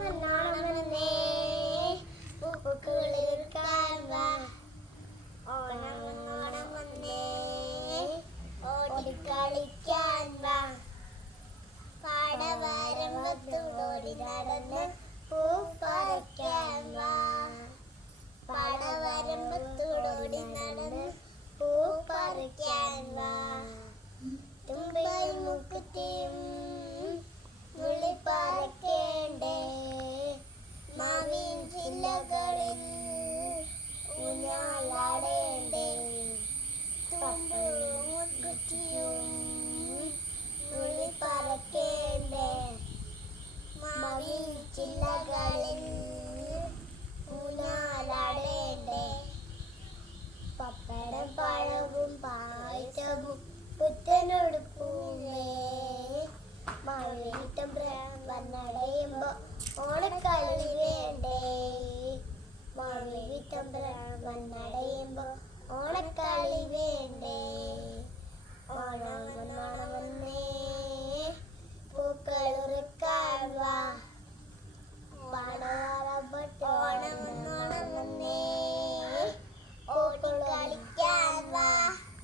വന്നേ പൂക്കുളിർക്കാൻ വാ. ഓണം വന്നേ ഓടിക്കളിക്കാൻ വാ. പാടവരമ്പത്തൂടോടി നടന്ന് പൂ പറിക്കാൻ വാ. പാടവരമ്പത്തൂടോടി നടന്ന് പൂ പറിക്കാൻ വാ. തുമ്പയും മുക്കുത്തിയും നുള്ളി പറക്കേണ്ടേ. മാവിൻ ചില്ലകളിൽ ഊഞ്ഞാലാടേണ്ടേ. തുമ്പയും മുക്കുത്തിയും നുള്ളി പറക്കേണ്ടേ. മാവിൻ ചില്ലകളിൽ ഊഞ്ഞാലാടേണ്ടേ. പപ്പടം പഴവും പായസവും പുത്തനുടുപ്പൂവേ. മഴയിട്ടം വന്നടയുമ്പോ ഓണക്കളി വേണ്ടേ. മഴയിട്ടം